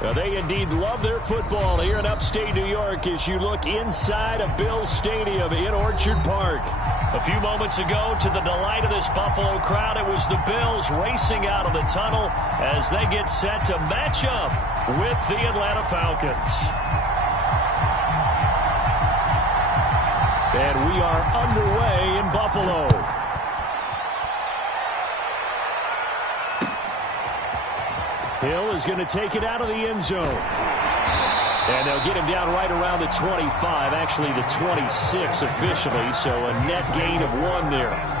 Well, they indeed love their football here in upstate New York as you look inside of Bills Stadium in Orchard Park. A few moments ago, to the delight of this Buffalo crowd, it was the Bills racing out of the tunnel as they get set to match up with the Atlanta Falcons. And we are underway in Buffalo. Hill is going to take it out of the end zone. And they'll get him down right around the 25, actually the 26 officially, so a net gain of 1 there.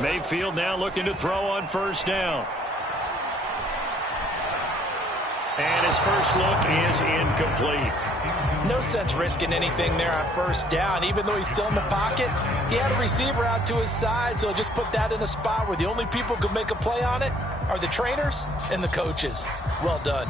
Mayfield now looking to throw on first down. And his first look is incomplete. No sense risking anything there on first down. Even though he's still in the pocket, he had a receiver out to his side, so just put that in a spot where the only people who can make a play on it are the trainers and the coaches. Well done.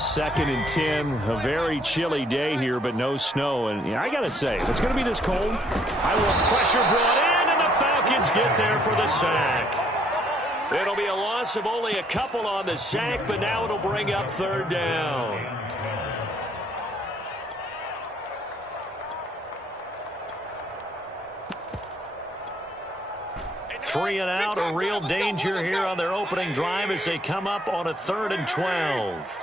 Second and 10, a very chilly day here, but no snow. And I got to say, if it's going to be this cold, I want pressure brought in, and the Falcons get there for the sack. It'll be a loss of only a couple on the sack, but now it'll bring up third down. Three and out, a real danger here on their opening drive as they come up on a 3rd and 12.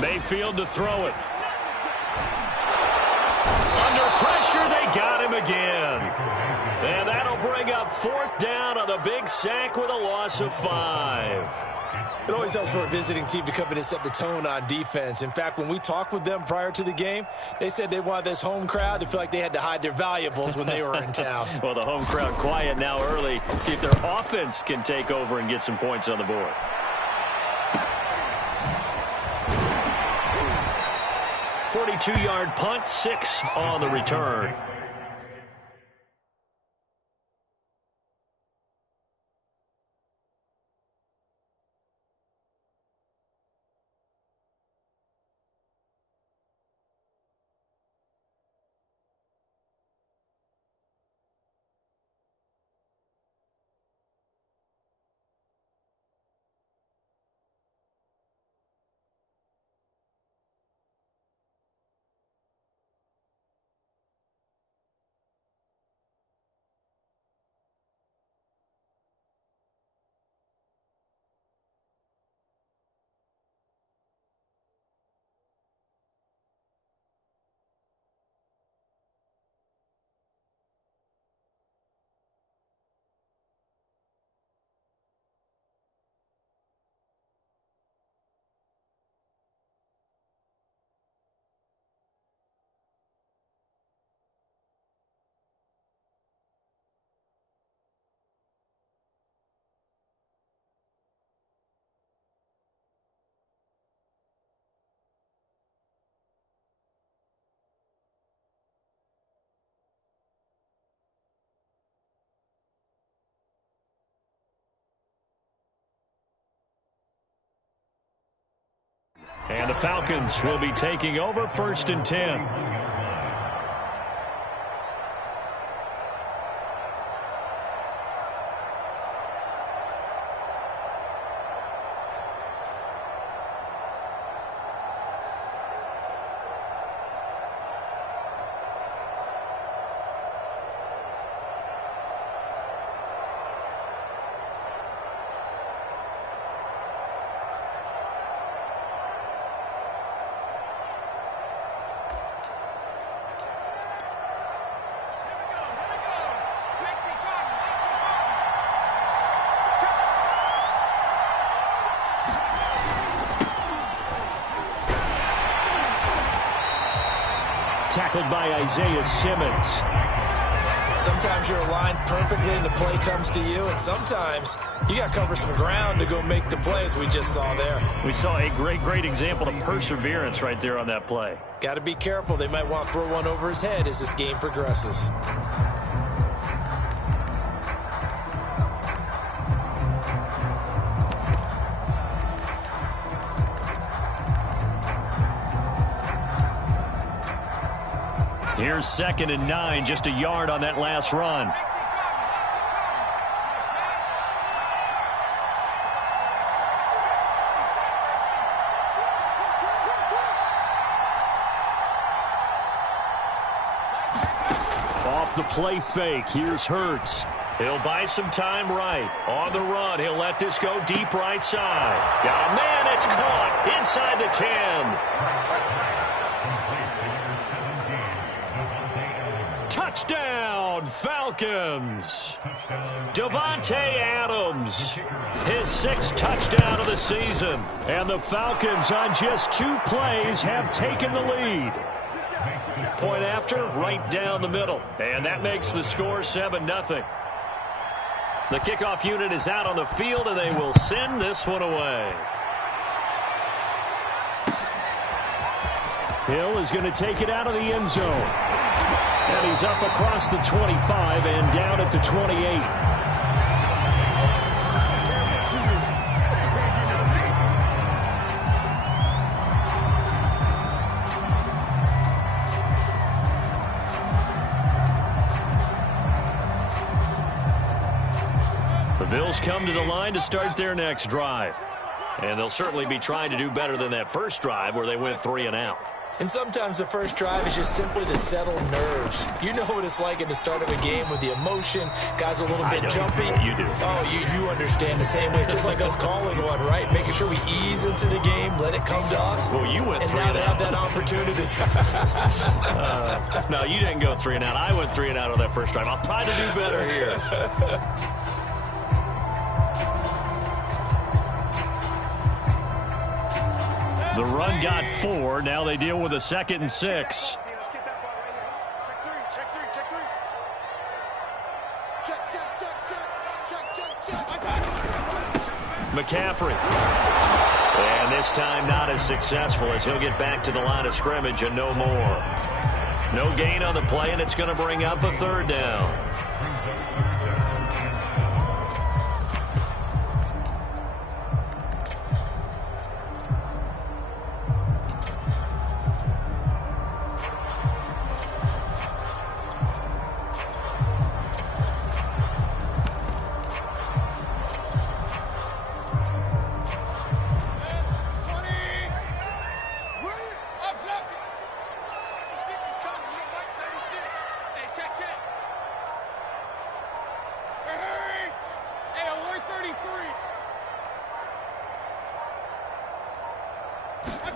Mayfield to throw it. Under pressure, they got him again. And that'll bring up 4th down on the big sack with a loss of 5. It always helps for a visiting team to come in and set the tone on defense. In fact, when we talked with them prior to the game, they said they wanted this home crowd to feel like they had to hide their valuables when they were in town. Well, the home crowd quiet now early. See if their offense can take over and get some points on the board. Two-yard punt, 6 on the return. And the Falcons will be taking over 1st and 10. by Isaiah Simmons. Sometimes you're aligned perfectly and the play comes to you, and sometimes you got to cover some ground to go make the play, as we just saw there. We saw a great example of perseverance right there on that play. Got to be careful. They might want to throw one over his head as this game progresses. Here's 2nd and 9, just a yard on that last run. Off the play fake, here's Hurts. He'll buy some time right. On the run, he'll let this go deep right side. Oh, man, it's caught inside the 10. Touchdown, Falcons. Davante Adams, his 6th touchdown of the season. And the Falcons, on just 2 plays, have taken the lead. Point after, right down the middle. And that makes the score 7-0. The kickoff unit is out on the field, and they will send this one away. Hill is going to take it out of the end zone. And he's up across the 25 and down at the 28. The Bills come to the line to start their next drive. And they'll certainly be trying to do better than that first drive where they went 3 and out. And sometimes the first drive is just simply to settle nerves. You know what it's like at the start of a game with the emotion, guys a little bit jumpy. You do. Oh, you understand the same way. It's just like us calling one, right? Making sure we ease into the game, let it come to us. Well, you went 3 and out. And now they have that opportunity. No, you didn't go 3 and out. I went 3 and out on that first drive. I'll try to do better here. The run got 4. Now they deal with a 2nd and 6. McCaffrey. And this time not as successful as he'll get back to the line of scrimmage and no more. No gain on the play, and it's going to bring up a 3rd down.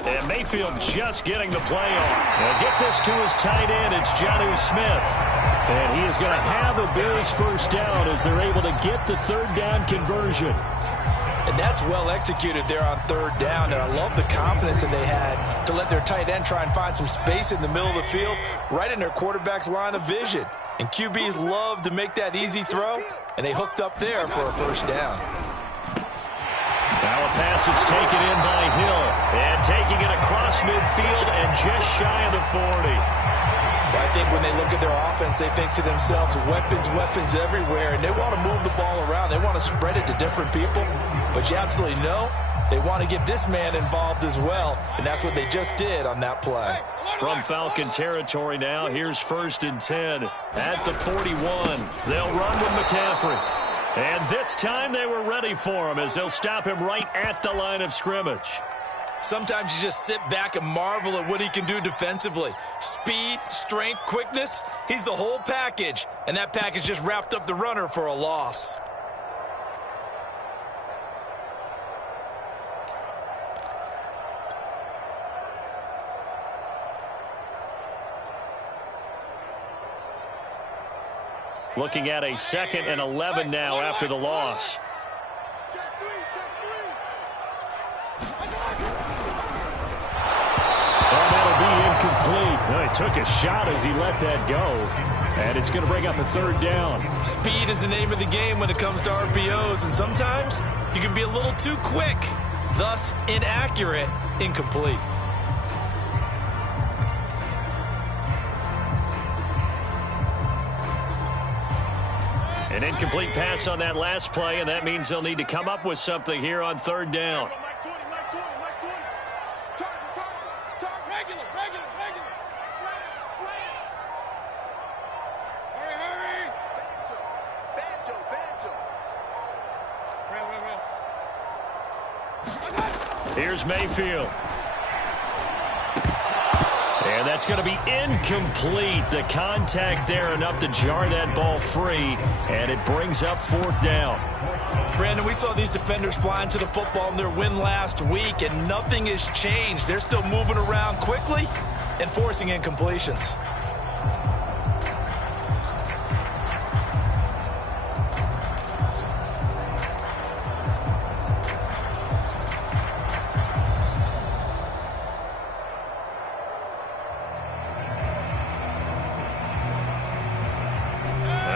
And Mayfield just getting the play on. Now get this to his tight end. It's Jonnu Smith. And he is going to have a Bills first down as they're able to get the 3rd down conversion. And that's well executed there on 3rd down. And I love the confidence that they had to let their tight end try and find some space in the middle of the field, right in their quarterback's line of vision. And QBs love to make that easy throw, and they hooked up there for a first down. Now a pass that's taken in by Hill. And taking it across midfield and just shy of the 40. Well, I think when they look at their offense, they think to themselves, weapons everywhere. And they want to move the ball around. They want to spread it to different people. But you absolutely know they want to get this man involved as well. And that's what they just did on that play. From Falcon territory now, here's 1st and 10 at the 41. They'll run with McCaffrey. And this time they were ready for him as they'll stop him right at the line of scrimmage. Sometimes you just sit back and marvel at what he can do defensively. Speed, strength, quickness, he's the whole package. And that package just wrapped up the runner for a loss. Looking at a 2nd and 11 now after the loss. And that'll be incomplete. He took a shot as he let that go. And it's going to bring up a third down. Speed is the name of the game when it comes to RPOs. And sometimes you can be a little too quick. Thus, inaccurate, incomplete. An incomplete pass on that last play, and that means they'll need to come up with something here on third down. Here's Mayfield. And that's going to be incomplete. The contact there enough to jar that ball free, and it brings up fourth down. Brandon, we saw these defenders flying to the football in their win last week, and nothing has changed. They're still moving around quickly and forcing incompletions.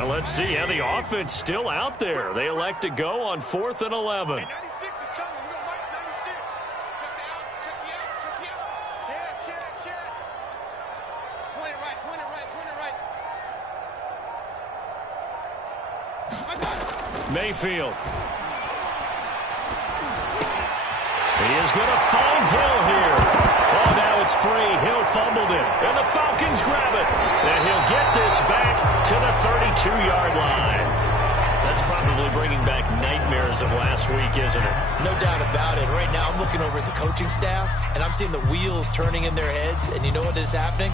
Let's see how the offense still out there. They elect to go on 4th and 11. 96 is coming. We got Mike 96. Check the outs. Check the outs. Check the outs. Check. Point it right. Point it right. Point it right. Mayfield. He is going to find Hill here. Oh, now it's free. Hill fumbled it, and the Falcons grab it. And he'll get this back to the 32-yard line. That's probably bringing back nightmares of last week, isn't it? No doubt about it. Right now, I'm looking over at the coaching staff, and I'm seeing the wheels turning in their heads. And you know what is happening?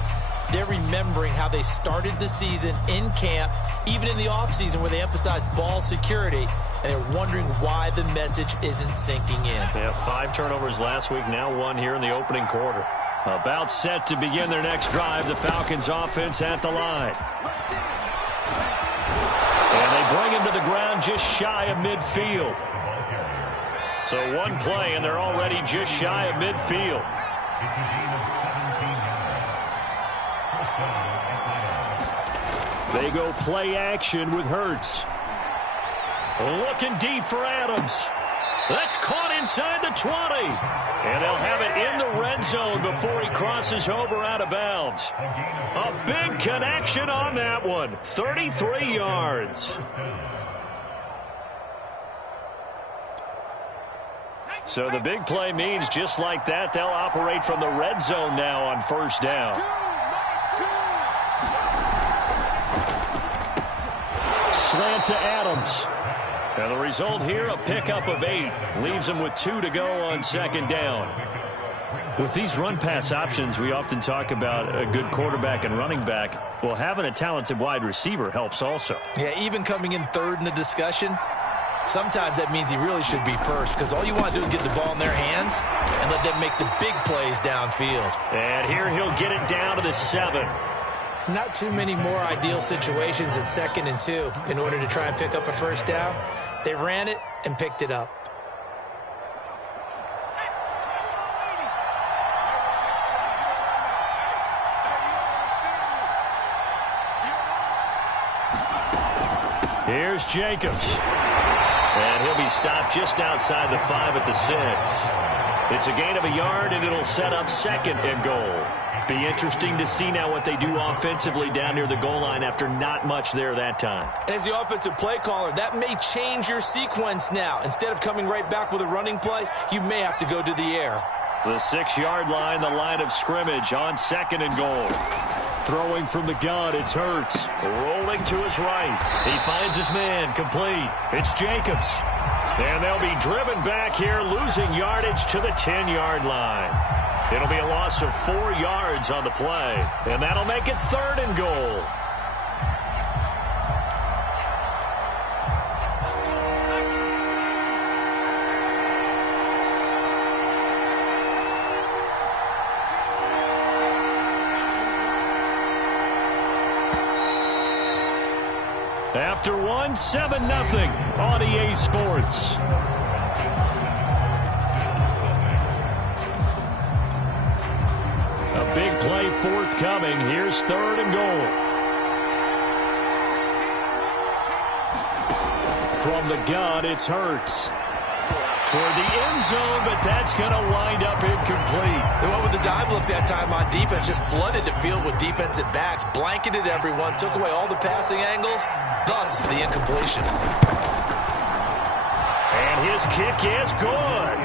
They're remembering how they started the season in camp, even in the offseason where they emphasized ball security, and they're wondering why the message isn't sinking in. They have 5 turnovers last week, now 1 here in the opening quarter. About set to begin their next drive, the Falcons offense at the line. And they bring him to the ground just shy of midfield. So 1 play, and they're already just shy of midfield. They go play action with Hurts. Looking deep for Adams. That's caught inside the 20. And they'll have it in the red zone before he crosses over out of bounds. A big connection on that one. 33 yards. So the big play means just like that, they'll operate from the red zone now on first down. Slant to Adams. And the result here, a pickup of 8. Leaves him with 2 to go on second down. With these run-pass options, we often talk about a good quarterback and running back. Well, having a talented wide receiver helps also. Yeah, even coming in third in the discussion, sometimes that means he really should be first, because all you want to do is get the ball in their hands and let them make the big plays downfield. And here he'll get it down to the 7. Not too many more ideal situations at 2nd and 2 in order to try and pick up a first down. They ran it and picked it up. Here's Jacobs. And he'll be stopped just outside the 5 at the 6. It's a gain of a yard, and it'll set up 2nd and goal. Be interesting to see now what they do offensively down near the goal line after not much there that time. As the offensive play caller, that may change your sequence now. Instead of coming right back with a running play, you may have to go to the air. The 6-yard line, the line of scrimmage on 2nd and goal. Throwing from the gun, it's Hurts. Rolling to his right. He finds his man, complete. It's Jacobs. And they'll be driven back here, losing yardage to the 10-yard line. It'll be a loss of 4 yards on the play, and that'll make it 3rd and goal. After 1, 7-0 on EA Sports. big play forthcoming. Here's 3rd and goal. From the gun, it's Hurts. For the end zone, but that's going to wind up incomplete. They went with the dive look that time on defense, just flooded the field with defensive backs, blanketed everyone, took away all the passing angles, thus the incompletion. And his kick is good.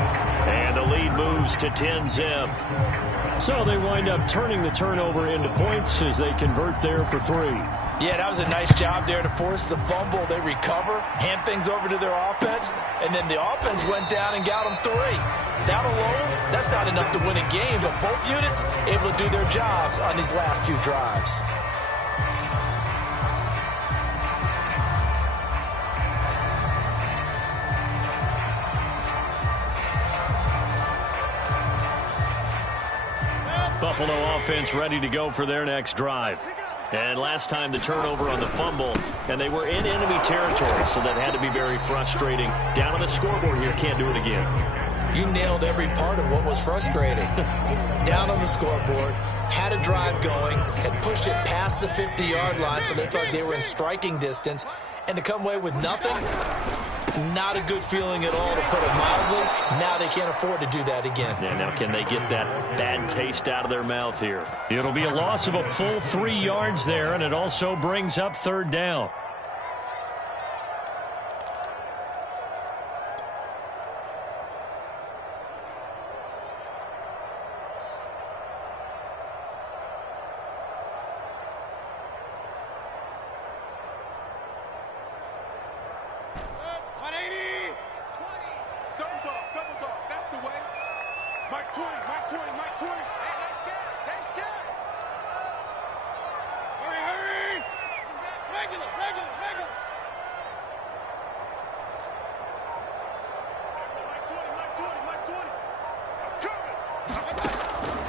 And the lead moves to 10-zip. So they wind up turning the turnover into points as they convert there for 3. Yeah, that was a nice job there to force the fumble. They recover, hand things over to their offense, and then the offense went down and got them 3. That alone, that's not enough to win a game, but both units able to do their jobs on these last 2 drives. Buffalo offense ready to go for their next drive. And last time the turnover on the fumble, and they were in enemy territory, so that had to be very frustrating. Down on the scoreboard here, can't do it again. You nailed every part of what was frustrating. Down on the scoreboard, had a drive going, had pushed it past the 50-yard line, so they thought they were in striking distance, and to come away with nothing, not a good feeling at all, to put it mildly. Now they can't afford to do that again. Yeah, now can they get that bad taste out of their mouth here? It'll be a loss of a full 3 yards there, and it also brings up 3rd down.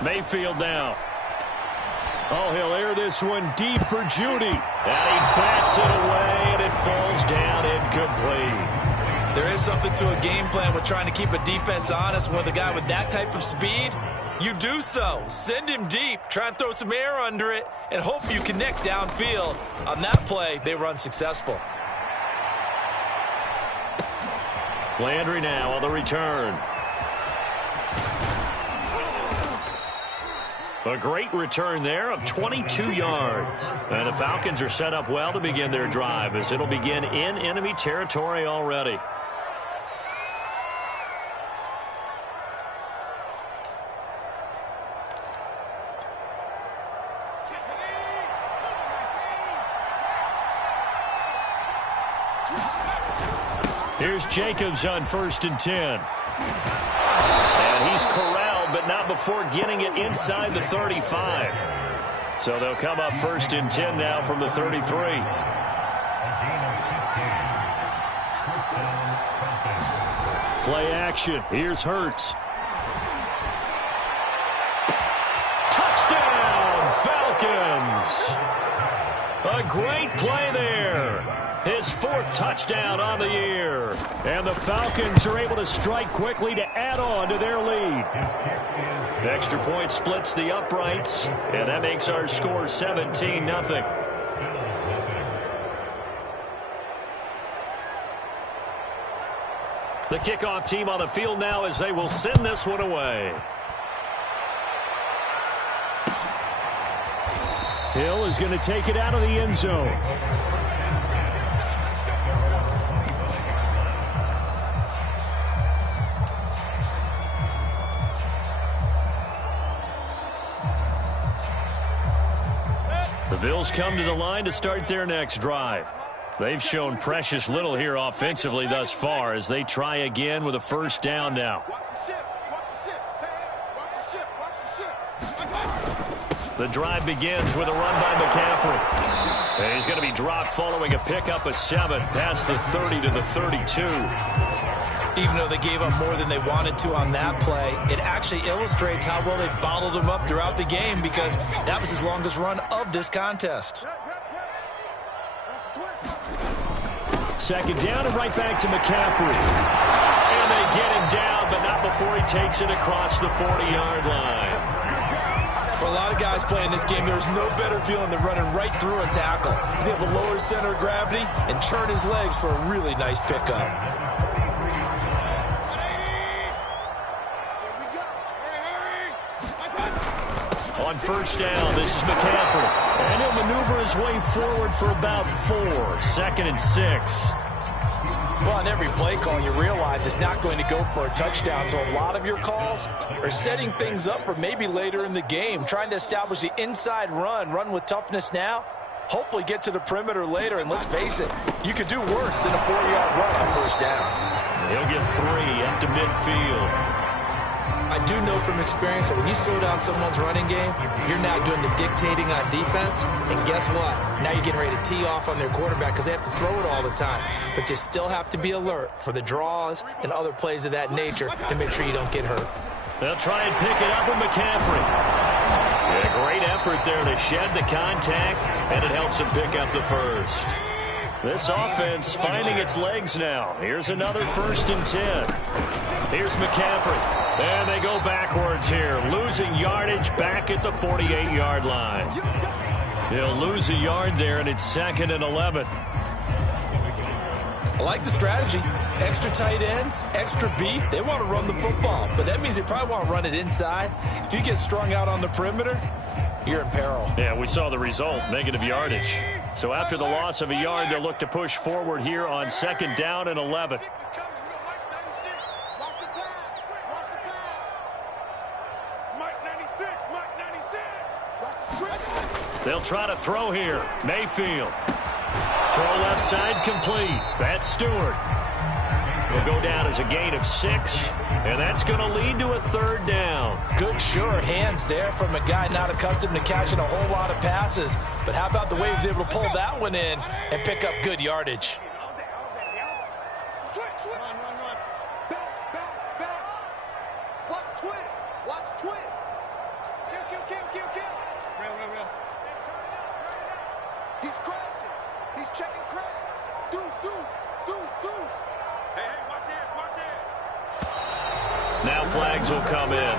Mayfield now. Oh, he'll air this one deep for Judy. And he bats it away, and it falls down incomplete. There is something to a game plan with trying to keep a defense honest with a guy with that type of speed. You do so. Send him deep. Try and throw some air under it and hope you connect downfield. On that play, they were unsuccessful. Landry now on the return. A great return there of 22 yards. And the Falcons are set up well to begin their drive as it'll begin in enemy territory already. Here's Jacobs on 1st and 10. And he's corralled, but not before getting it inside the 35. So they'll come up 1st and 10 now from the 33. Play action. Here's Hurts. Touchdown, Falcons! A great play there. His 4th touchdown on the year. And the Falcons are able to strike quickly to add on to their lead. The extra point splits the uprights, and that makes our score 17-0. The kickoff team on the field now as they will send this one away. Hill is going to take it out of the end zone. The Bills come to the line to start their next drive. They've shown precious little here offensively thus far as they try again with a 1st down now. The drive begins with a run by McCaffrey. And he's going to be dropped following a pickup of 7 past the 30 to the 32. Even though they gave up more than they wanted to on that play, it actually illustrates how well they bottled them up throughout the game because that was his longest run of this contest. 2nd down and right back to McCaffrey. And they get him down, but not before he takes it across the 40-yard line. For a lot of guys playing this game, there's no better feeling than running right through a tackle. He's able to lower his center of gravity and churn his legs for a really nice pickup. On first down, this is McCaffrey. And he'll maneuver his way forward for about 4. 2nd and 6. Well, on every play call, you realize it's not going to go for a touchdown, so a lot of your calls are setting things up for maybe later in the game, trying to establish the inside run with toughness now, hopefully get to the perimeter later, and let's face it, you could do worse than a 4-yard run on first down. He'll get 3 up to midfield. I do know from experience that when you slow down someone's running game, you're now doing the dictating on defense. And guess what? Now you're getting ready to tee off on their quarterback because they have to throw it all the time. But you still have to be alert for the draws and other plays of that nature to make sure you don't get hurt. They'll try and pick it up with McCaffrey. Yeah, great effort there to shed the contact, and it helps him pick up the first. This offense finding its legs now. Here's another 1st and 10. Here's McCaffrey. And they go backwards here, losing yardage back at the 48-yard line. They'll lose a yard there, and it's 2nd and 11. I like the strategy. Extra tight ends, extra beef. They want to run the football, but that means they probably want to run it inside. If you get strung out on the perimeter, you're in peril. Yeah, we saw the result, negative yardage. So after the loss of a yard, they'll look to push forward here on 2nd down and 11. They'll try to throw here. Mayfield. Throw left side complete. That's Stewart. Will go down as a gain of 6, and that's going to lead to a 3rd down. Good, sure hands there from a guy not accustomed to catching a whole lot of passes. But how about the way he was able to pull that one in and pick up good yardage? He's crashing. He's checking crash. Deuce. Hey, watch it. Now flags will come in.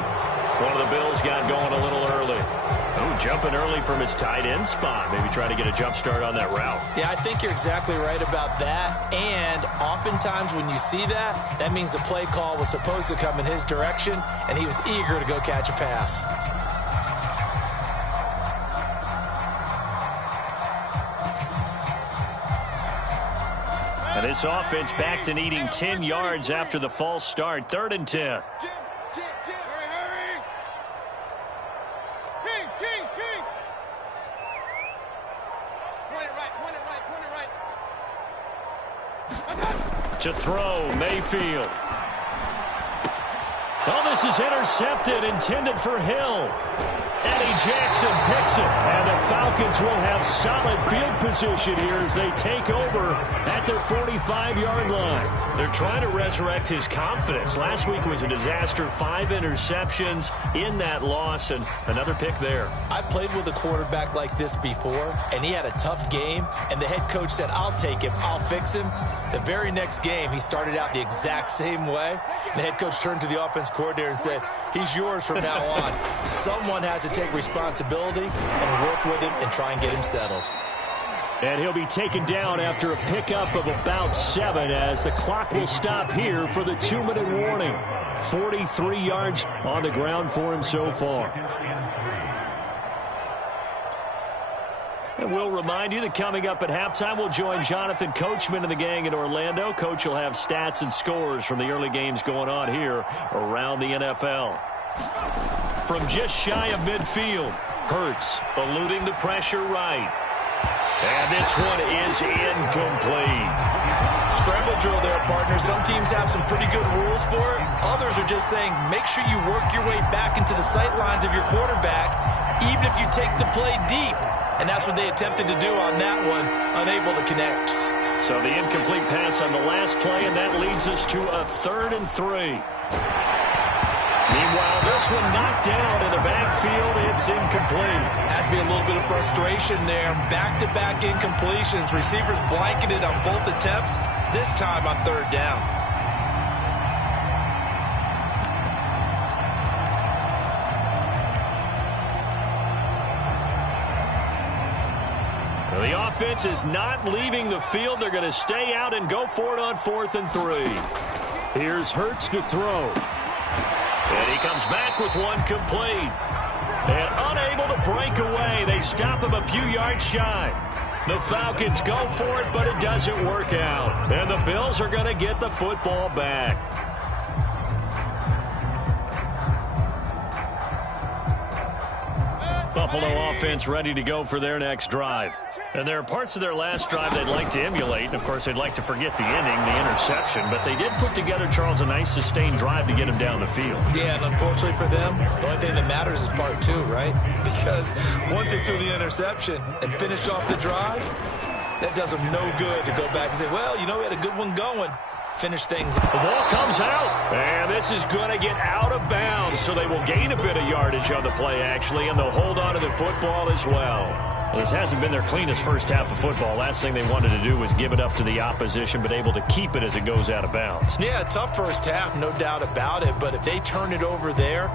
One of the Bills got going a little early. Oh, jumping early from his tight end spot. Maybe try to get a jump start on that route. Yeah, I think you're exactly right about that. And oftentimes when you see that, that means the play call was supposed to come in his direction, and he was eager to go catch a pass. And this offense back to needing 10 yards after the false start. 3rd and 10. Hurry. Kings. Point it right. To throw, Mayfield. Oh, this is intercepted, intended for Hill. Eddie Jackson picks it, and the Falcons will have solid field position here as they take over at their 45-yard line. They're trying to resurrect his confidence. Last week was a disaster, 5 interceptions in that loss, and another pick there. I've played with a quarterback like this before, and he had a tough game, and the head coach said, I'll take him, I'll fix him. The very next game, he started out the exact same way. The head coach turned to the offense coordinator and said, he's yours from now on. Someone has to take responsibility and work with him and try and get him settled. And he'll be taken down after a pickup of about 7 as the clock will stop here for the 2-minute warning. 43 yards on the ground for him so far. And we'll remind you that coming up at halftime, we'll join Jonathan Coachman and the gang in Orlando. Coach will have stats and scores from the early games going on here around the NFL. From just shy of midfield, Hurts eluding the pressure right. And this one is incomplete. Scramble drill there, partner. Some teams have some pretty good rules for it. Others are just saying, make sure you work your way back into the sight lines of your quarterback, even if you take the play deep. And that's what they attempted to do on that one, unable to connect. So the incomplete pass on the last play, and that leads us to a 3rd and 3. Meanwhile, this one knocked down in the backfield. It's incomplete. Has to be a little bit of frustration there. Back-to-back incompletions. Receivers blanketed on both attempts, this time on 3rd down. offense is not leaving the field. They're going to stay out and go for it on 4th and 3. Here's Hurts to throw. And he comes back with one complete. And unable to break away. They stop him a few yards shy. The Falcons go for it, but it doesn't work out. And the Bills are going to get the football back. Buffalo offense ready to go for their next drive. And there are parts of their last drive they'd like to emulate. And, of course, they'd like to forget the ending, the interception. But they did put together, Charles, a nice sustained drive to get him down the field. Yeah, and unfortunately for them, the only thing that matters is part 2, right? Because once they threw the interception and finished off the drive, that does them no good to go back and say, well, you know, we had a good one going. Finish things. The ball comes out, and this is going to get out of bounds, so they will gain a bit of yardage on the play, actually, and they'll hold on to the football as well. This hasn't been their cleanest first half of football. Last thing they wanted to do was give it up to the opposition, but able to keep it as it goes out of bounds. Yeah, tough first half, no doubt about it, but if they turn it over there,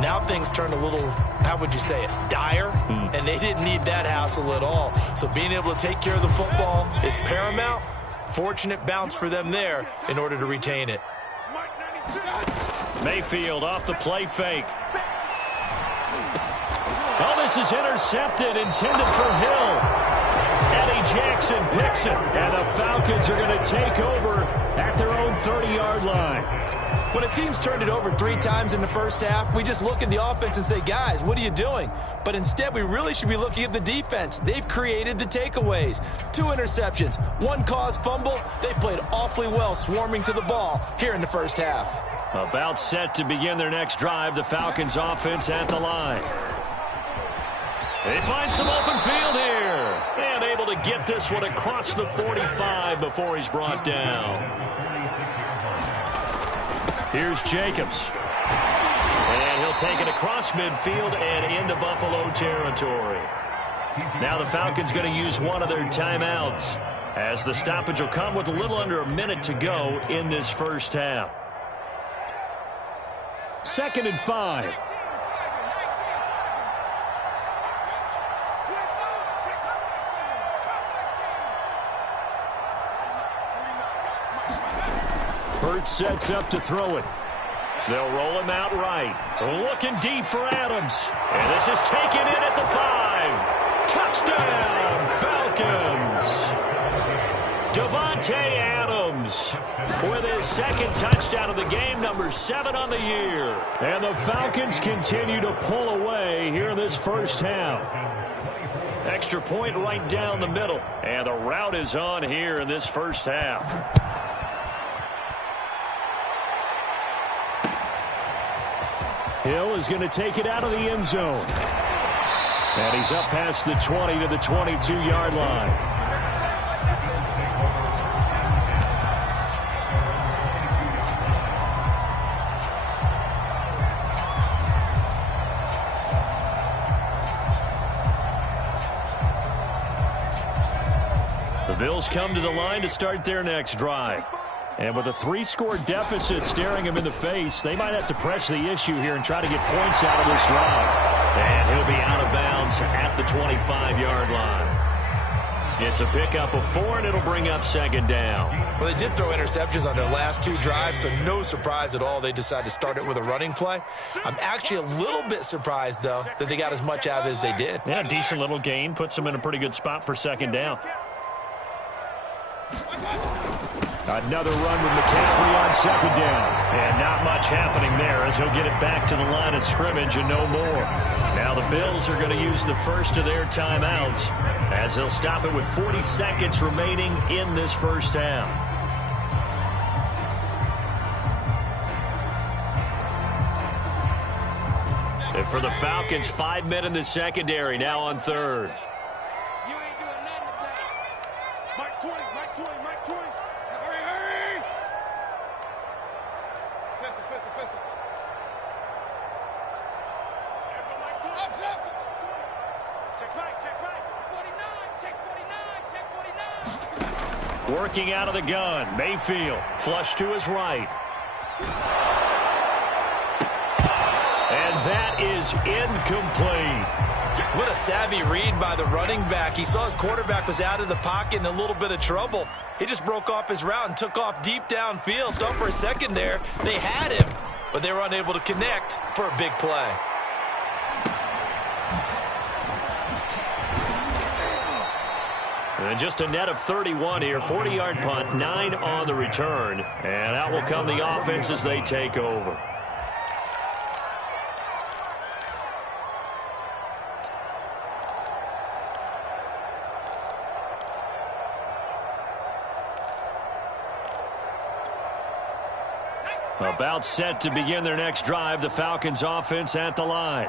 now things turn a little, how would you say it, dire, and they didn't need that hassle at all. So being able to take care of the football is paramount. Fortunate bounce for them there in order to retain it. Mayfield off the play fake. Oh, this is intercepted, intended for Hill. Eddie Jackson picks it, and the Falcons are going to take over at their own 30-yard line. When a team's turned it over 3 times in the first half, we just look at the offense and say, guys, what are you doing? But instead, we really should be looking at the defense. They've created the takeaways. 2 interceptions, 1 caused fumble. They played awfully well swarming to the ball here in the first half. About set to begin their next drive, the Falcons offense at the line. They find some open field here. And able to get this one across the 45 before he's brought down. Here's Jacobs. And he'll take it across midfield and into Buffalo territory. Now the Falcons going to use one of their timeouts, as the stoppage will come with a little under a minute to go in this first half. 2nd and 5. Hurts sets up to throw it. They'll roll him out right. Looking deep for Adams. And this is taken in at the 5. Touchdown, Falcons. Davante Adams with his 2nd touchdown of the game, number 7 on the year. And the Falcons continue to pull away here in this first half. Extra point right down the middle. And the route is on here in this first half. Hill is going to take it out of the end zone. And he's up past the 20 to the 22-yard line. The Bills come to the line to start their next drive. And with a 3-score deficit staring him in the face, they might have to press the issue here and try to get points out of this drive. And he'll be out of bounds at the 25-yard line. It's a pickup of 4, and it'll bring up 2nd down. Well, they did throw interceptions on their last 2 drives, so no surprise at all they decided to start it with a running play. I'm actually a little bit surprised, though, that they got as much out of it as they did. Yeah, decent little gain. Puts them in a pretty good spot for 2nd down. Another run with McCaffrey on 2nd down. And not much happening there as he'll get it back to the line of scrimmage and no more. Now the Bills are going to use the first of their timeouts as they'll stop it with 40 seconds remaining in this first half. And for the Falcons, 5 men in the secondary now on 3rd. You ain't doing nothing today. Mark 20, Mark 20, Mark 20. Hurry, hurry! Pistol, pistol, pistol. Up, left. Check right. 49, check 49, check 49. Working out of the gun, Mayfield, flush to his right. And that is is incomplete. What a savvy read by the running back. He saw his quarterback was out of the pocket in a little bit of trouble. He just broke off his route and took off deep downfield. Thought for a second there they had him, but they were unable to connect for a big play. And just a net of 31 here. 40-yard punt, 9 on the return. And out will come the offense as they take over. About set to begin their next drive. The Falcons offense at the line.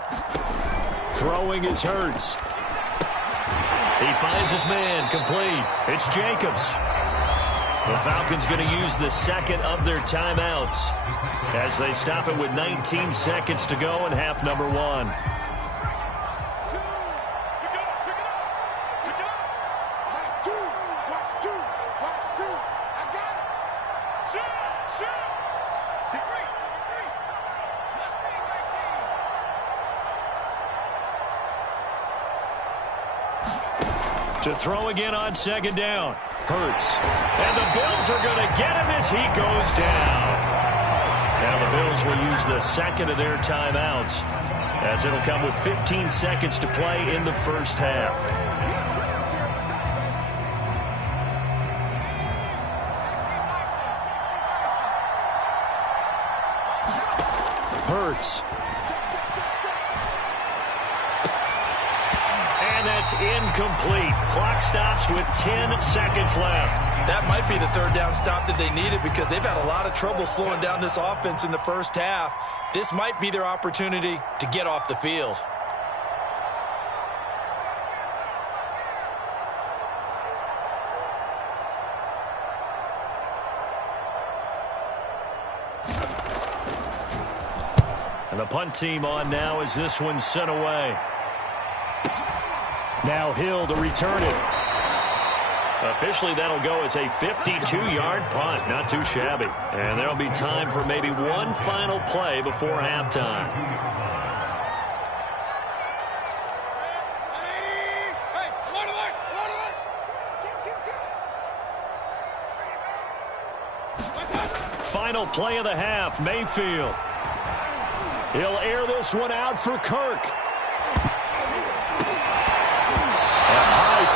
Throwing is Hurts. He finds his man, complete. It's Jacobs. The Falcons going to use the second of their timeouts as they stop it with 19 seconds to go in half number 1. To throw again on second down. Hurts. And the Bills are going to get him as he goes down. Now the Bills will use the second of their timeouts as it'll come with 15 seconds to play in the first half. Hurts. That's incomplete. Clock stops with 10 seconds left. That might be the third down stop that they needed because they've had a lot of trouble slowing down this offense in the first half. This might be their opportunity to get off the field. And the punt team on now as this one's sent away. Now Hill to return it. Officially, that'll go as a 52-yard punt. Not too shabby. And there'll be time for maybe one final play before halftime. Final play of the half, Mayfield. He'll air this one out for Kirk.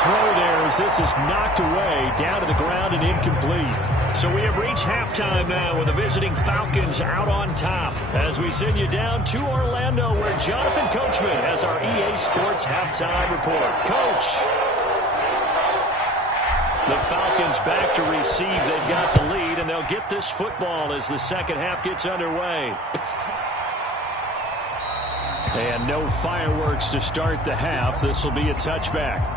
Throw there as this is knocked away, down to the ground and incomplete. So we have reached halftime now with the visiting Falcons out on top. As we send you down to Orlando where Jonathan Coachman has our EA Sports halftime report. Coach. The Falcons back to receive. They've got the lead and they'll get this football as the second half gets underway. And no fireworks to start the half. This will be a touchback.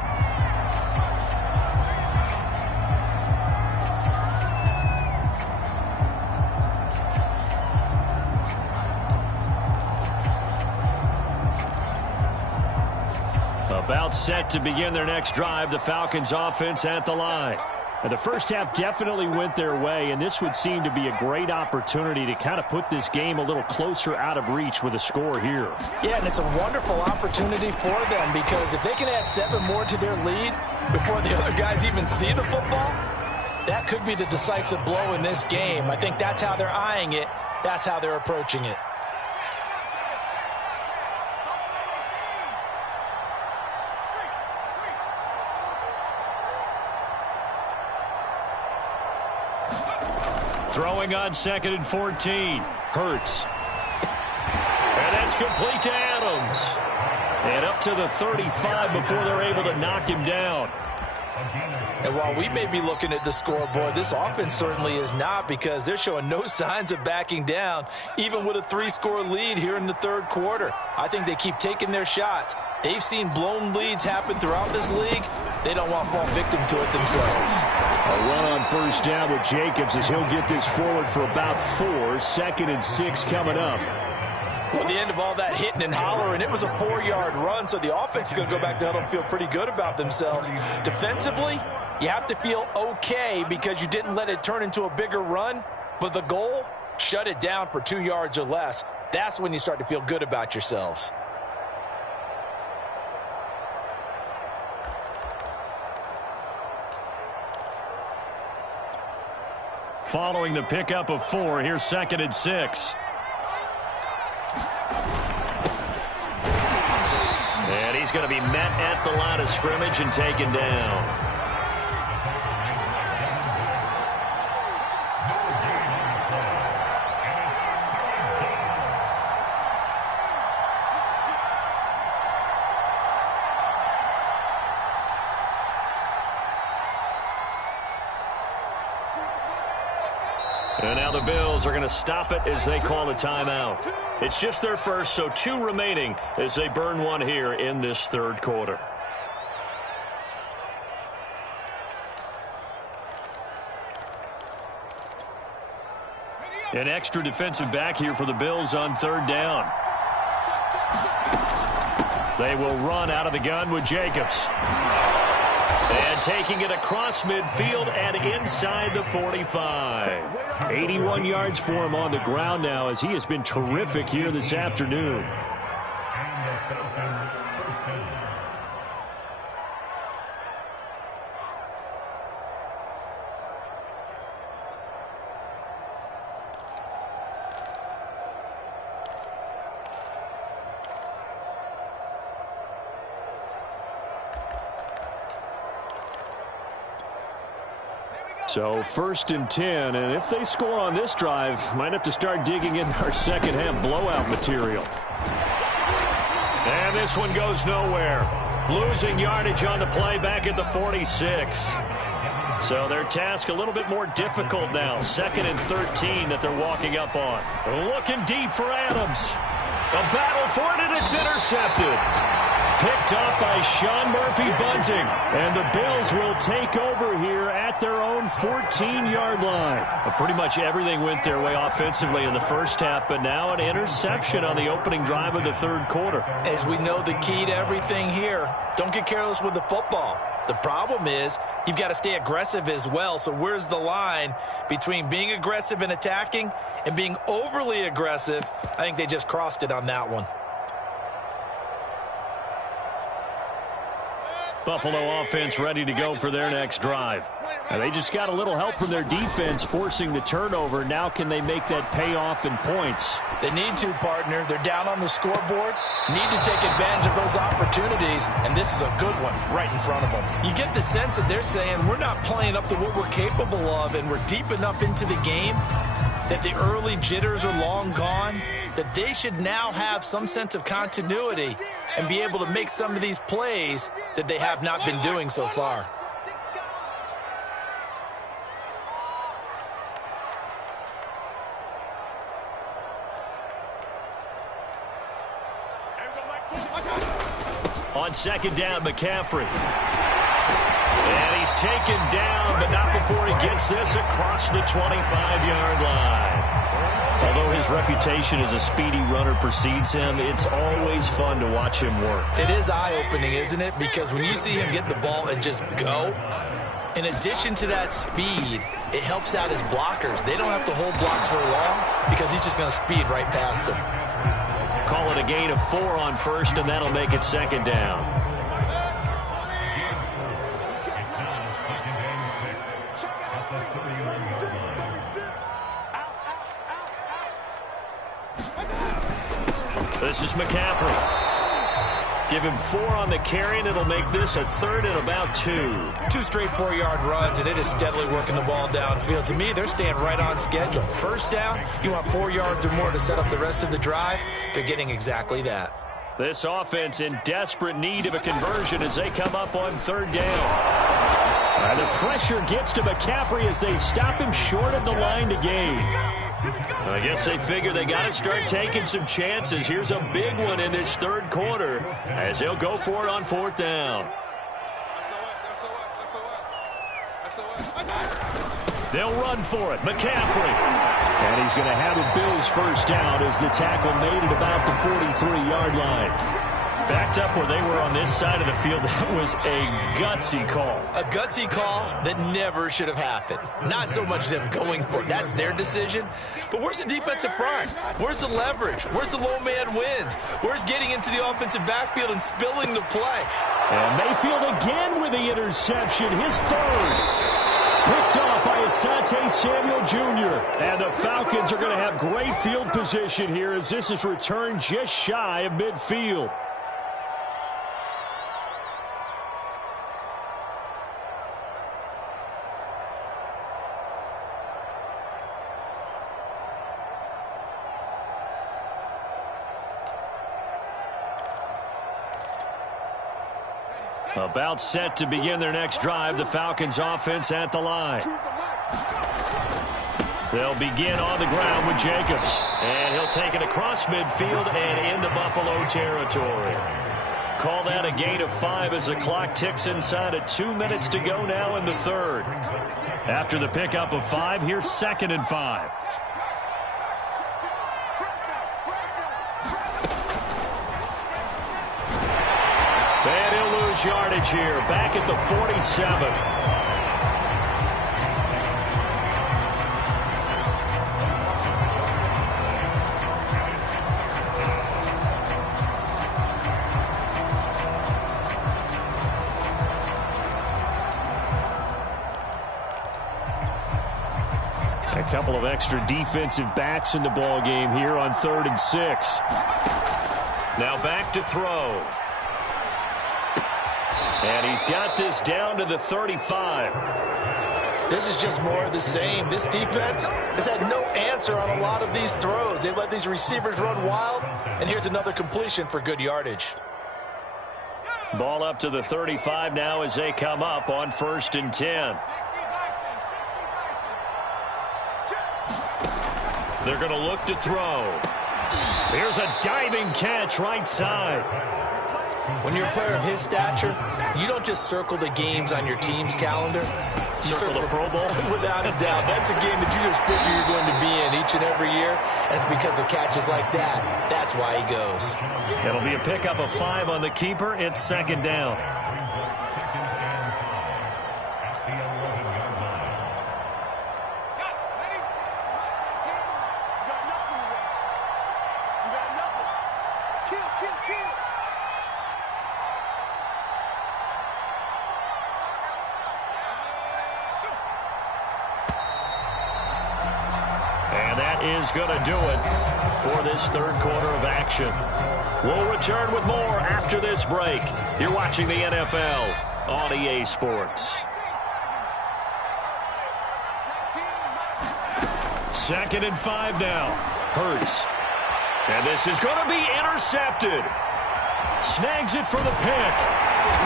About set to begin their next drive, the Falcons offense at the line. And the first half definitely went their way, and this would seem to be a great opportunity to kind of put this game a little closer out of reach with a score here. Yeah, and it's a wonderful opportunity for them because if they can add 7 more to their lead before the other guys even see the football, that could be the decisive blow in this game. I think that's how they're eyeing it. That's how they're approaching it. Throwing on 2nd and 14. Hurts. And that's complete to Adams. And up to the 35 before they're able to knock him down. And while we may be looking at the scoreboard, this offense certainly is not because they're showing no signs of backing down, even with a 3-score lead here in the third quarter. I think they keep taking their shots. They've seen blown leads happen throughout this league. They don't want to fall victim to it themselves. A run on first down with Jacobs as he'll get this forward for about 4. 2nd and 6 coming up. Well, the end of all that hitting and hollering, it was a 4-yard run, so the offense is going to go back to huddle and feel pretty good about themselves. Defensively, you have to feel okay because you didn't let it turn into a bigger run, but the goal, shut it down for 2 yards or less. That's when you start to feel good about yourselves. following the pickup of 4. Here's 2nd and 6. And he's going to be met at the line of scrimmage and taken down. And now the Bills are going to stop it as they call a timeout. It's just their first, so 2 remaining as they burn 1 here in this 3rd quarter. An extra defensive back here for the Bills on 3rd down. They will run out of the gun with Jacobs. And taking it across midfield and inside the 45. 81 yards for him on the ground now as he has been terrific here this afternoon. So 1st and 10, and if they score on this drive, might have to start digging in our second half blowout material. And this one goes nowhere. Losing yardage on the play back at the 46. So their task a little bit more difficult now. 2nd and 13 that they're walking up on. Looking deep for Adams. A battle for it, and it's intercepted. Picked up by Sean Murphy-Bunting. And the Bills will take over here at their own 14-yard line. Pretty much everything went their way offensively in the first half, but now an interception on the opening drive of the 3rd quarter. As we know, the key to everything here, don't get careless with the football. The problem is you've got to stay aggressive as well. So where's the line between being aggressive and attacking and being overly aggressive? I think they just crossed it on that one. Buffalo offense ready to go for their next drive. Now they just got a little help from their defense forcing the turnover. Now can they make that pay off in points? They need to, partner. They're down on the scoreboard. Need to take advantage of those opportunities, and this is a good one right in front of them. You get the sense that they're saying we're not playing up to what we're capable of, and we're deep enough into the game that the early jitters are long gone, that they should now have some sense of continuity and be able to make some of these plays that they have not been doing so far. On 2nd down, McCaffrey. And he's taken down, but not before he gets this across the 25-yard line. Although his reputation as a speedy runner precedes him, it's always fun to watch him work. It is eye-opening, isn't it? Because when you see him get the ball and just go, in addition to that speed, it helps out his blockers. They don't have to hold blocks for long because he's just going to speed right past them. Call it a gain of 4 on 1st, and that'll make it 2nd down. This is McCaffrey. Give him 4 on the carry, and it'll make this a 3rd and about 2. 2 straight 4-yard runs, and it is steadily working the ball downfield. To me, they're staying right on schedule. 1st down, you want 4 yards or more to set up the rest of the drive. They're getting exactly that. This offense in desperate need of a conversion as they come up on 3rd down. The pressure gets to McCaffrey as they stop him short of the line to gain. I guess they figure they got to start taking some chances. Here's a big one in this 3rd quarter as they'll go for it on 4th down. They'll run for it. McCaffrey. And he's going to have a Bills 1st down as the tackle made it about the 43-yard line. Backed up where they were on this side of the field. That was a gutsy call. A gutsy call that never should have happened. Not so much them going for it. That's their decision. But where's the defensive front? Where's the leverage? Where's the low man wins? Where's getting into the offensive backfield and spilling the play? And Mayfield again with the interception. His 3rd. Picked off by Asante Samuel Jr. And the Falcons are going to have great field position here as this is returned just shy of midfield. About set to begin their next drive. The Falcons offense at the line. They'll begin on the ground with Jacobs. And he'll take it across midfield and into Buffalo territory. Call that a gain of 5 as the clock ticks inside of 2 minutes to go now in the third. After the pickup of 5, here's 2nd and 5. And he'll lose yardage here, back at the 47. A couple of extra defensive backs in the ball game here on 3rd and 6. Now back to throw. And he's got this down to the 35. This is just more of the same. This defense has had no answer on a lot of these throws. They've let these receivers run wild, and here's another completion for good yardage. Ball up to the 35 now as they come up on 1st and 10. They're going to look to throw. Here's a diving catch right side. When you're a player of his stature, you don't just circle the games on your team's calendar. You circle the Pro Bowl? Without a doubt. That's a game that you just figure you're going to be in each and every year. And it's because of catches like that. That's why he goes. It'll be a pickup of 5 on the keeper. It's 2nd down. Is going to do it for this third quarter of action. We'll return with more after this break. You're watching the NFL on EA Sports. 2nd and 5 now. Hurts. And this is going to be intercepted. Snags it for the pick.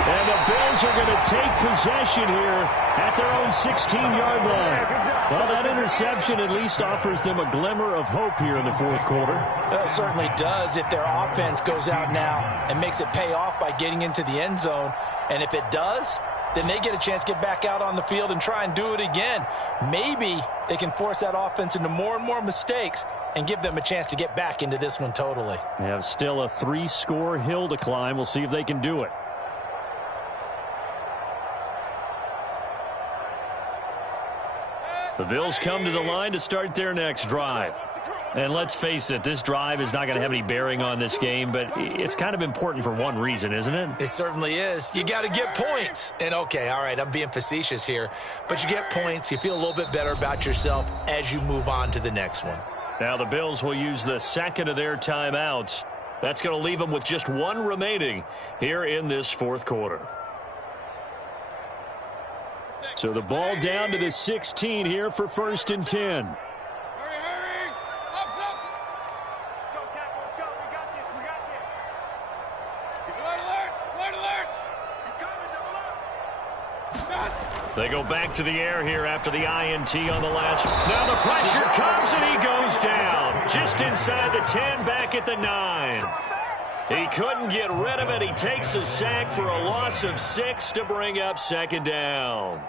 And the Bills are going to take possession here at their own 16-yard line. Well, that interception at least offers them a glimmer of hope here in the fourth quarter. It certainly does if their offense goes out now and makes it pay off by getting into the end zone. And if it does, then they get a chance to get back out on the field and try and do it again. Maybe they can force that offense into more and more mistakes and give them a chance to get back into this one totally. They have still a 3-score hill to climb. We'll see if they can do it. The Bills come to the line to start their next drive. And let's face it, this drive is not going to have any bearing on this game, but it's kind of important for one reason, isn't it? It certainly is. You got to get points. And, okay, all right, I'm being facetious here, but you get points. You feel a little bit better about yourself as you move on to the next one. Now the Bills will use the second of their timeouts. That's going to leave them with just 1 remaining here in this fourth quarter. So the ball down to the 16 here for 1st and 10. Hurry, hurry! Up, up! Let's go, Tackle, let's go. We got this, we got this. Alert, alert! Alert, alert! He's coming, double up! They go back to the air here after the INT on the last. Now the pressure comes and he goes down. Just inside the 10, back at the 9. He couldn't get rid of it. He takes a sack for a loss of 6 to bring up 2nd down.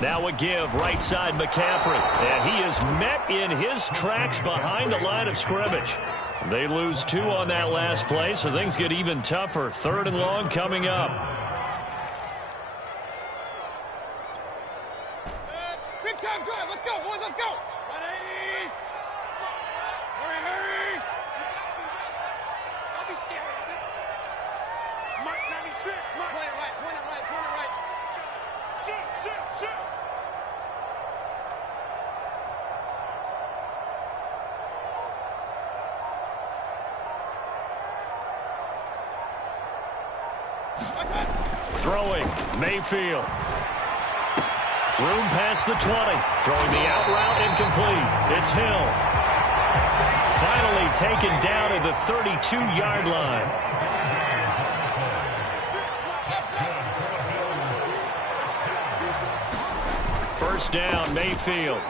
Now a give right side McCaffrey. And he is met in his tracks behind the line of scrimmage. They lose 2 on that last play, so things get even tougher. 3rd and long coming up. Big time drive. Let's go, boys. Let's go. 180. Hurry, hurry. Don't be scared of it. Mike 96. Mike. Point it right. Point it right. Point it right. Shoot, shoot, shoot. Throwing, Mayfield. Room past the 20. Throwing the out route incomplete. It's Hill. Finally taken down at the 32-yard line. First down, Mayfield.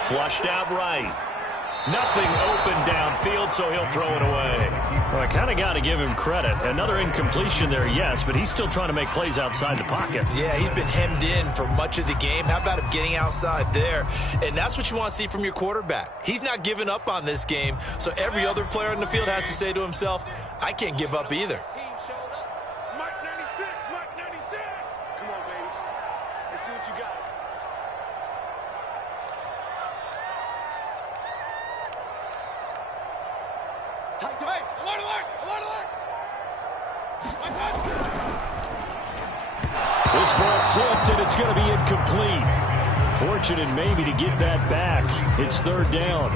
Flushed out right. Nothing open downfield, so he'll throw it away. Well, I kind of got to give him credit. Another incompletion there, yes, but he's still trying to make plays outside the pocket. Yeah, he's been hemmed in for much of the game. How about him getting outside there? And that's what you want to see from your quarterback. He's not giving up on this game, so every other player on the field has to say to himself, I can't give up either. Mike 96. Mike 96. Come on, baby. Let's see what you got. Hey, alert, alert, alert, alert. This ball's tipped, and it's going to be incomplete. Fortunate maybe to get that back. It's 3rd down.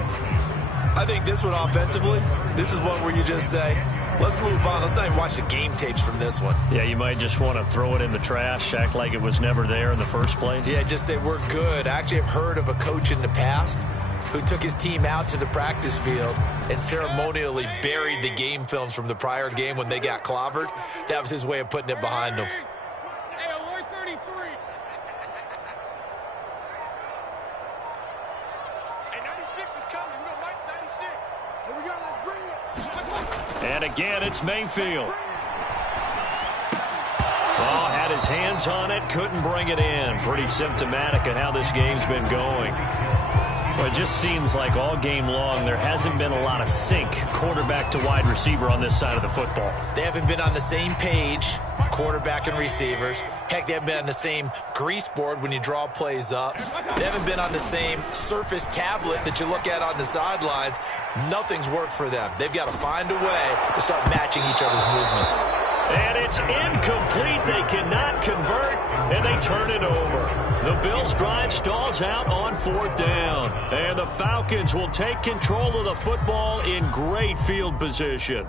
I think this one offensively, this is one where you just say, let's move on. Let's not even watch the game tapes from this one. Yeah, you might just want to throw it in the trash, act like it was never there in the first place. Yeah, just say we're good. I actually have heard of a coach in the past who took his team out to the practice field and ceremonially buried the game films from the prior game when they got clobbered. That was his way of putting it behind them. Hey, alert 33. Hey, 96 is coming. We got Mike 96. Here we go. Let's bring it. And again, it's Mayfield. Oh, had his hands on it, couldn't bring it in. Pretty symptomatic of how this game's been going. Well, it just seems like all game long there hasn't been a lot of sync quarterback to wide receiver on this side of the football. They haven't been on the same page, quarterback and receivers. Heck, they haven't been on the same grease board when you draw plays up. They haven't been on the same surface tablet that you look at on the sidelines. Nothing's worked for them. They've got to find a way to start matching each other's movements. And it's incomplete. They cannot convert, and they turn it over. The Bills' drive stalls out on 4th down. And the Falcons will take control of the football in great field position.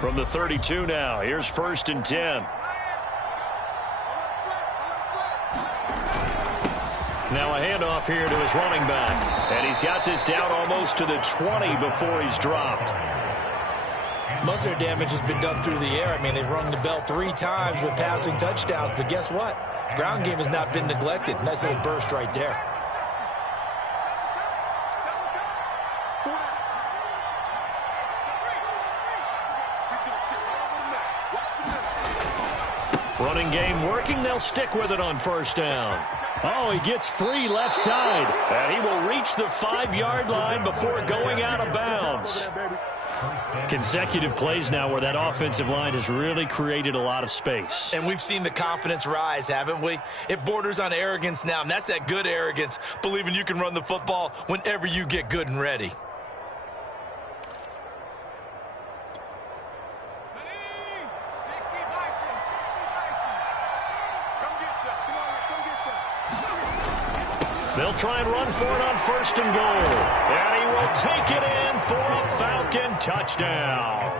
From the 32 now, here's 1st and 10. Now a handoff here to his running back. And he's got this down almost to the 20 before he's dropped. Most of their damage has been done through the air. I mean, they've rung the bell 3 times with passing touchdowns. But guess what? Ground game has not been neglected. Nice little burst right there. Running game working. They'll stick with it on 1st down. Oh, he gets free left side. And he will reach the 5-yard line before going out of bounds. Consecutive plays now where that offensive line has really created a lot of space. And we've seen the confidence rise, haven't we? It borders on arrogance now, and that's that good arrogance, believing you can run the football whenever you get good and ready. They'll try and run for it on 1st and goal. And he will take it in for a Falcon touchdown.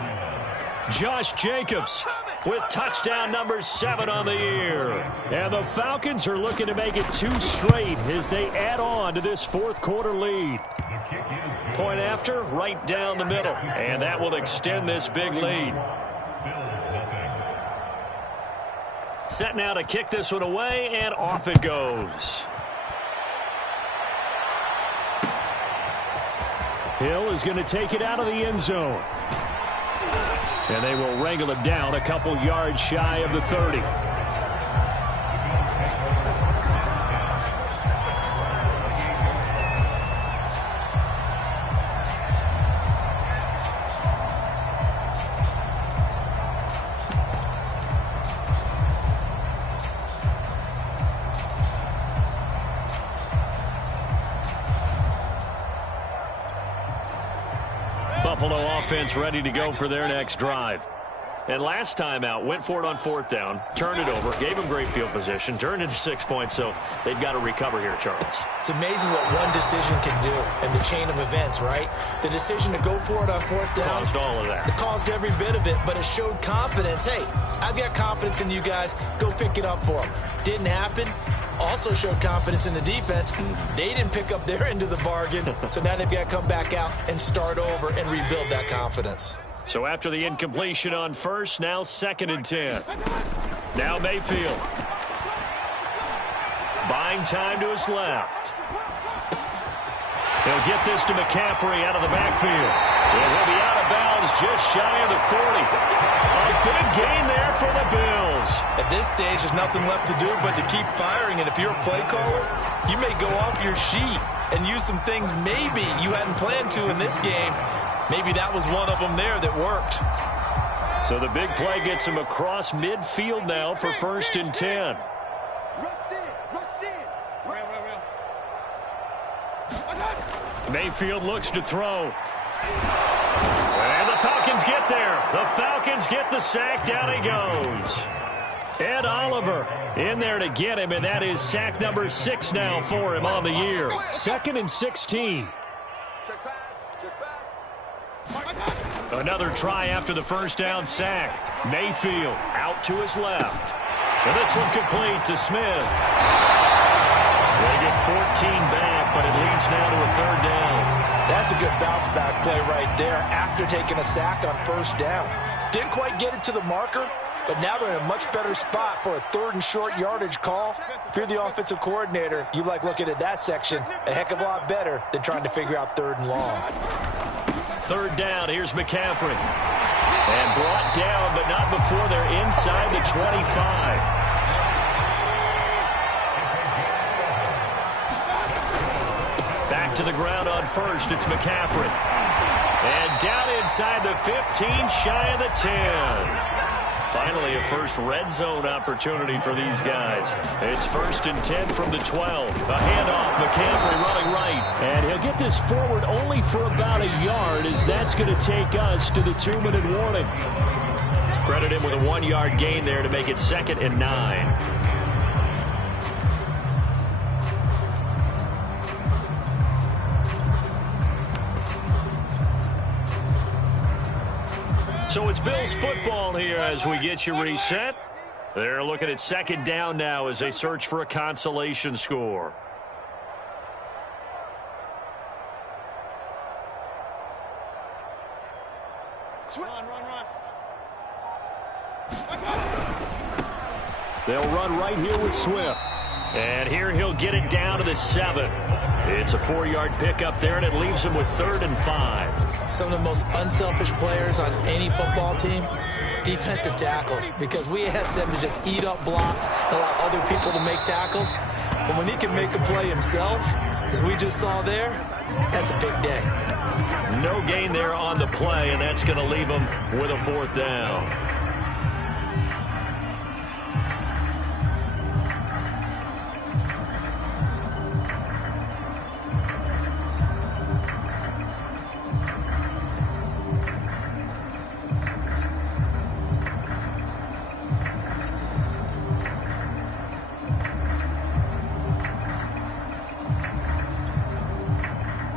Josh Jacobs with touchdown number 7 on the year. And the Falcons are looking to make it 2 straight as they add on to this 4th quarter lead. Point after, right down the middle. And that will extend this big lead. Set now to kick this one away, and off it goes. Hill is going to take it out of the end zone. And they will wrangle him down a couple yards shy of the 30. Buffalo offense ready to go for their next drive. And last time out, went for it on 4th down, turned it over, gave them great field position, turned into 6 points, so they've got to recover here, Charles. It's amazing what one decision can do in the chain of events, right? The decision to go for it on 4th down. Caused all of that. It caused every bit of it, but it showed confidence. Hey, I've got confidence in you guys. Go pick it up for them. Didn't happen. Also showed confidence in the defense. They didn't pick up their end of the bargain, so now they've got to come back out and start over and rebuild that confidence. So after the incompletion on 1st, now 2nd and 10. Now Mayfield. Buying time to his left. He'll get this to McCaffrey out of the backfield. And he'll be out of bounds just shy of the 40. A big gain there for the Bills. At this stage, there's nothing left to do but to keep firing. And if you're a play caller, you may go off your sheet and use some things maybe you hadn't planned to in this game. Maybe that was one of them there that worked. So the big play gets him across midfield now for 1st and 10. Mayfield looks to throw. And the Falcons get there. The Falcons get the sack. Down he goes. Ed Oliver in there to get him, and that is sack number 6 now for him on the year. 2nd and 16. Another try after the 1st down sack. Mayfield out to his left. And this one complete to Smith. They get 14 back, but it leads now to a 3rd down. That's a good bounce back play right there after taking a sack on 1st down. Didn't quite get it to the marker, but now they're in a much better spot for a 3rd and short yardage call. If you're the offensive coordinator, you like looking at that section a heck of a lot better than trying to figure out 3rd and long. 3rd down, here's McCaffrey. And brought down, but not before they're inside the 25. Back to the ground on 1st, it's McCaffrey. And down inside the 15, shy of the 10. Finally, a first red zone opportunity for these guys. It's 1st and 10 from the 12. A handoff, McCaffrey running right. And he'll get this forward only for about a yard, as that's going to take us to the 2-minute warning. Credit him with a 1-yard gain there to make it 2nd and 9. So it's Bills football here as we get you reset. They're looking at 2nd down now as they search for a consolation score. Run. They'll run right here with Swift. And here he'll get it down to the 7. It's a 4-yard pickup there, and it leaves him with 3rd and 5. Some of the most unselfish players on any football team, defensive tackles, because we ask them to just eat up blocks and allow other people to make tackles. But when he can make a play himself, as we just saw there, that's a big day. No gain there on the play, and that's going to leave him with a 4th down.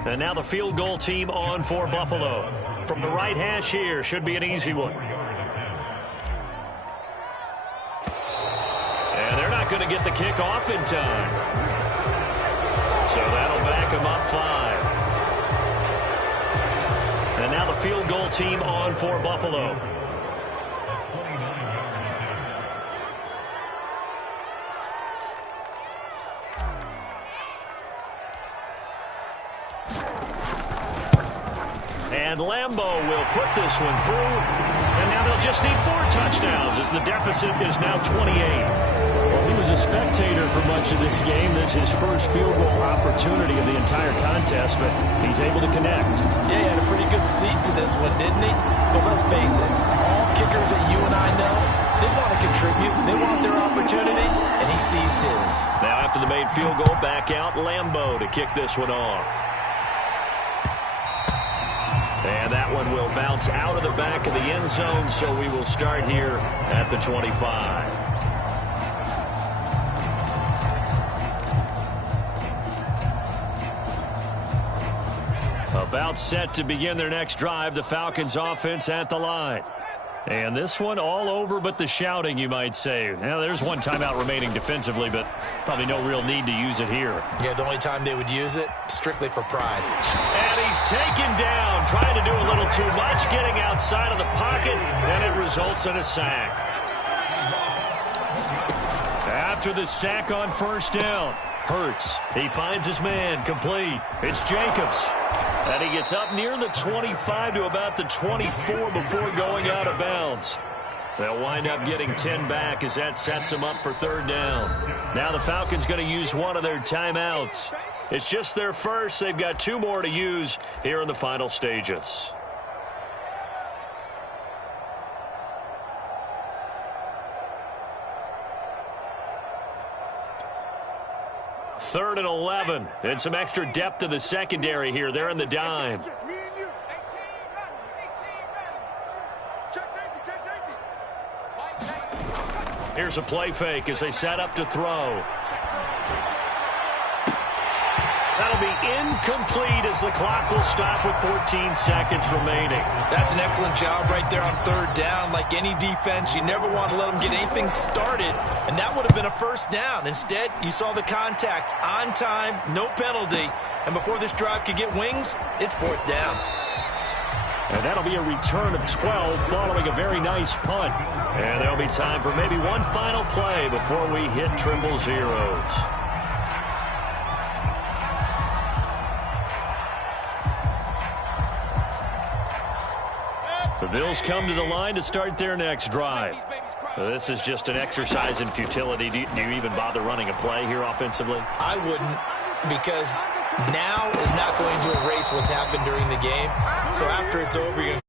And now the field goal team on for Buffalo. From the right hash here, should be an easy one. And they're not going to get the kick off in time. So that'll back them up 5. And now the field goal team on for Buffalo. And Lambeau will put this one through. And now they'll just need 4 touchdowns as the deficit is now 28. Well, he was a spectator for much of this game. This is his first field goal opportunity of the entire contest, but he's able to connect. Yeah, he had a pretty good seat to this one, didn't he? But let's face it, all kickers that you and I know, they want to contribute. They want their opportunity, and he seized his. Now after the made field goal, back out Lambeau to kick this one off. And that one will bounce out of the back of the end zone, so we will start here at the 25. About set to begin their next drive, the Falcons offense at the line. And this one all over but the shouting, you might say. Now, there's one timeout remaining defensively, but probably no real need to use it here. Yeah, the only time they would use it, strictly for pride. And he's taken down, trying to do a little too much, getting outside of the pocket, and it results in a sack. After the sack on first down, Hurts. He finds his man, complete. It's Jacobs. And he gets up near the 25 to about the 24 before going out of bounds. They'll wind up getting 10 back as that sets them up for third down. Now the Falcons going to use one of their timeouts. It's just their first. They've got 2 more to use here in the final stages. Third and 11, and some extra depth to the secondary here. They're in the dime. Here's a play fake as they set up to throw. That'll be incomplete as the clock will stop with 14 seconds remaining. That's an excellent job right there on third down. Like any defense, you never want to let them get anything started, and that would have been a first down. Instead, you saw the contact on time, no penalty, and before this drive could get wings, it's fourth down. And that'll be a return of 12 following a very nice punt. And there'll be time for maybe one final play before we hit triple zeros. The Bills come to the line to start their next drive. This is just an exercise in futility. Do you even bother running a play here offensively? I wouldn't, because now is not going to erase what's happened during the game. So after it's over, you're going to